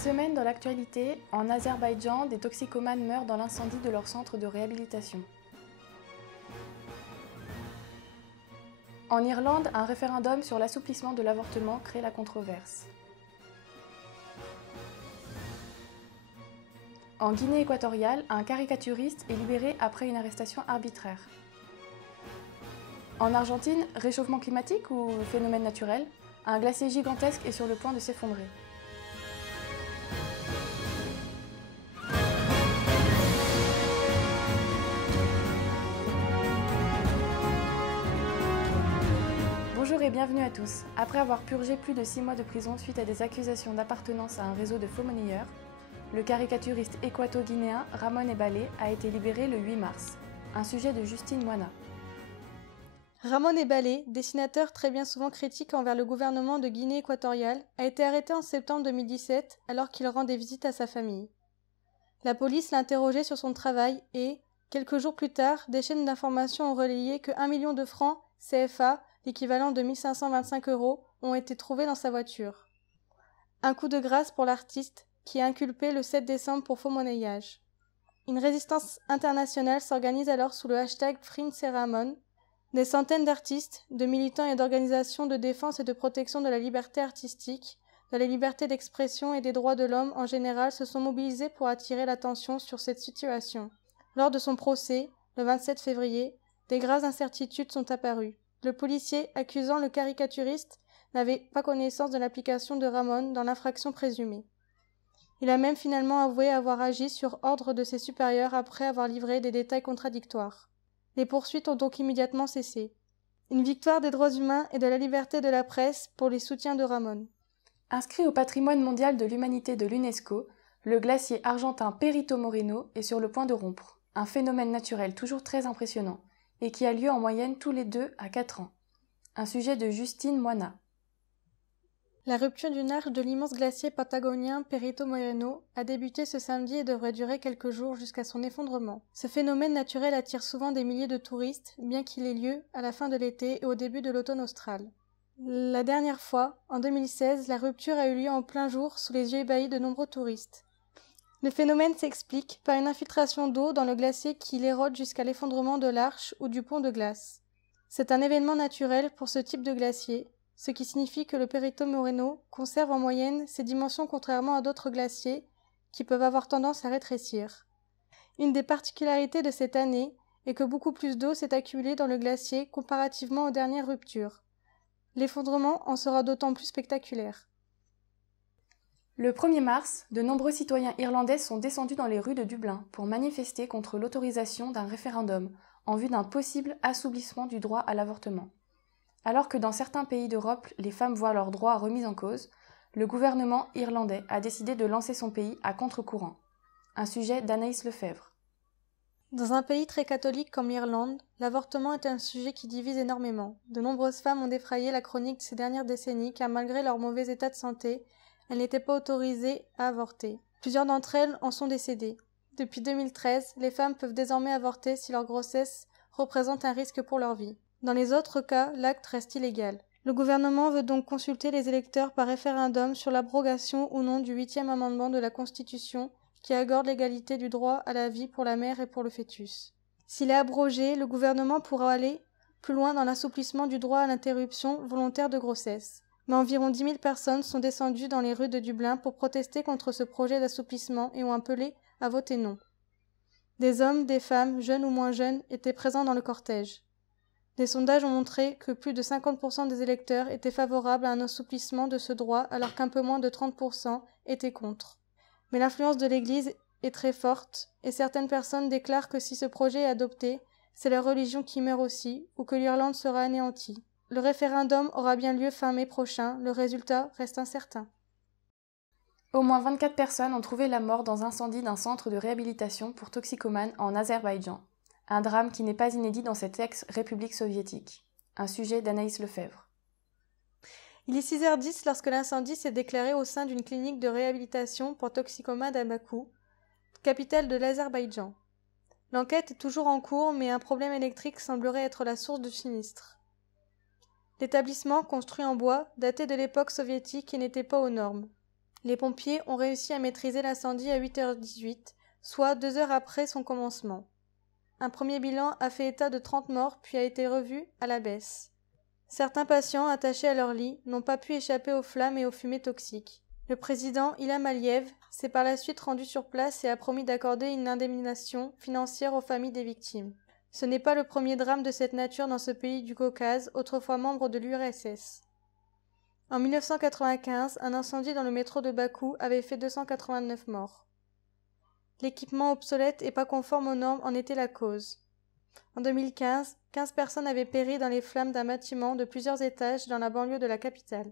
Cette semaine, dans l'actualité, en Azerbaïdjan, des toxicomanes meurent dans l'incendie de leur centre de réhabilitation. En Irlande, un référendum sur l'assouplissement de l'avortement crée la controverse. En Guinée équatoriale, un caricaturiste est libéré après une arrestation arbitraire. En Argentine, réchauffement climatique ou phénomène naturel? Un glacier gigantesque est sur le point de s'effondrer. Bonjour et bienvenue à tous. Après avoir purgé plus de 6 mois de prison suite à des accusations d'appartenance à un réseau de faux monnayeurs, le caricaturiste équato-guinéen Ramon Ebalé a été libéré le 8 mars. Un sujet de Justine Moina. Ramon Ebalé, dessinateur très bien souvent critique envers le gouvernement de Guinée équatoriale, a été arrêté en septembre 2017 alors qu'il rendait visite à sa famille. La police l'a interrogé sur son travail et, quelques jours plus tard, des chaînes d'information ont relayé que 1 million de francs CFA, l'équivalent de 1525 €, ont été trouvés dans sa voiture. Un coup de grâce pour l'artiste, qui est inculpé le 7 décembre pour faux monnayage. Une résistance internationale s'organise alors sous le hashtag #FreeSeRamon. Des centaines d'artistes, de militants et d'organisations de défense et de protection de la liberté artistique, de la liberté d'expression et des droits de l'homme en général se sont mobilisés pour attirer l'attention sur cette situation. Lors de son procès, le 27 février, des graves incertitudes sont apparues. Le policier accusant le caricaturiste n'avait pas connaissance de l'application de Ramon dans l'infraction présumée. Il a même finalement avoué avoir agi sur ordre de ses supérieurs après avoir livré des détails contradictoires. Les poursuites ont donc immédiatement cessé. Une victoire des droits humains et de la liberté de la presse pour les soutiens de Ramon. Inscrit au patrimoine mondial de l'humanité de l'UNESCO, le glacier argentin Perito Moreno est sur le point de rompre, un phénomène naturel toujours très impressionnant, et qui a lieu en moyenne tous les 2 à 4 ans. Un sujet de Justine Moina. La rupture d'une arche de l'immense glacier patagonien Perito Moreno a débuté ce samedi et devrait durer quelques jours jusqu'à son effondrement. Ce phénomène naturel attire souvent des milliers de touristes, bien qu'il ait lieu à la fin de l'été et au début de l'automne austral. La dernière fois, en 2016, la rupture a eu lieu en plein jour sous les yeux ébahis de nombreux touristes. Le phénomène s'explique par une infiltration d'eau dans le glacier qui l'érode jusqu'à l'effondrement de l'arche ou du pont de glace. C'est un événement naturel pour ce type de glacier, ce qui signifie que le Perito Moreno conserve en moyenne ses dimensions contrairement à d'autres glaciers qui peuvent avoir tendance à rétrécir. Une des particularités de cette année est que beaucoup plus d'eau s'est accumulée dans le glacier comparativement aux dernières ruptures. L'effondrement en sera d'autant plus spectaculaire. Le 1er mars, de nombreux citoyens irlandais sont descendus dans les rues de Dublin pour manifester contre l'autorisation d'un référendum en vue d'un possible assouplissement du droit à l'avortement. Alors que dans certains pays d'Europe, les femmes voient leurs droits remis en cause, le gouvernement irlandais a décidé de lancer son pays à contre-courant. Un sujet d'Anaïs Lefebvre. Dans un pays très catholique comme l'Irlande, l'avortement est un sujet qui divise énormément. De nombreuses femmes ont défrayé la chronique de ces dernières décennies car malgré leur mauvais état de santé, elles n'étaient pas autorisées à avorter. Plusieurs d'entre elles en sont décédées. Depuis 2013, les femmes peuvent désormais avorter si leur grossesse représente un risque pour leur vie. Dans les autres cas, l'acte reste illégal. Le gouvernement veut donc consulter les électeurs par référendum sur l'abrogation ou non du 8e amendement de la Constitution qui accorde l'égalité du droit à la vie pour la mère et pour le fœtus. S'il est abrogé, le gouvernement pourra aller plus loin dans l'assouplissement du droit à l'interruption volontaire de grossesse. Mais environ 10 000 personnes sont descendues dans les rues de Dublin pour protester contre ce projet d'assouplissement et ont appelé à voter non. Des hommes, des femmes, jeunes ou moins jeunes, étaient présents dans le cortège. Des sondages ont montré que plus de 50% des électeurs étaient favorables à un assouplissement de ce droit alors qu'un peu moins de 30% étaient contre. Mais l'influence de l'Église est très forte et certaines personnes déclarent que si ce projet est adopté, c'est leur religion qui meurt aussi ou que l'Irlande sera anéantie. Le référendum aura bien lieu fin mai prochain, le résultat reste incertain. Au moins 24 personnes ont trouvé la mort dans incendie d'un centre de réhabilitation pour toxicomanes en Azerbaïdjan. Un drame qui n'est pas inédit dans cette ex-république soviétique. Un sujet d'Anaïs Lefebvre. Il est 6h10 lorsque l'incendie s'est déclaré au sein d'une clinique de réhabilitation pour toxicomanes à Bakou, capitale de l'Azerbaïdjan. L'enquête est toujours en cours, mais un problème électrique semblerait être la source du sinistre. L'établissement, construit en bois, datait de l'époque soviétique et n'était pas aux normes. Les pompiers ont réussi à maîtriser l'incendie à 8h18, soit 2 heures après son commencement. Un premier bilan a fait état de 30 morts puis a été revu à la baisse. Certains patients attachés à leur lit n'ont pas pu échapper aux flammes et aux fumées toxiques. Le président Ilham Aliyev s'est par la suite rendu sur place et a promis d'accorder une indemnisation financière aux familles des victimes. Ce n'est pas le premier drame de cette nature dans ce pays du Caucase, autrefois membre de l'URSS. En 1995, un incendie dans le métro de Bakou avait fait 289 morts. L'équipement obsolète et pas conforme aux normes en était la cause. En 2015, 15 personnes avaient péri dans les flammes d'un bâtiment de plusieurs étages dans la banlieue de la capitale.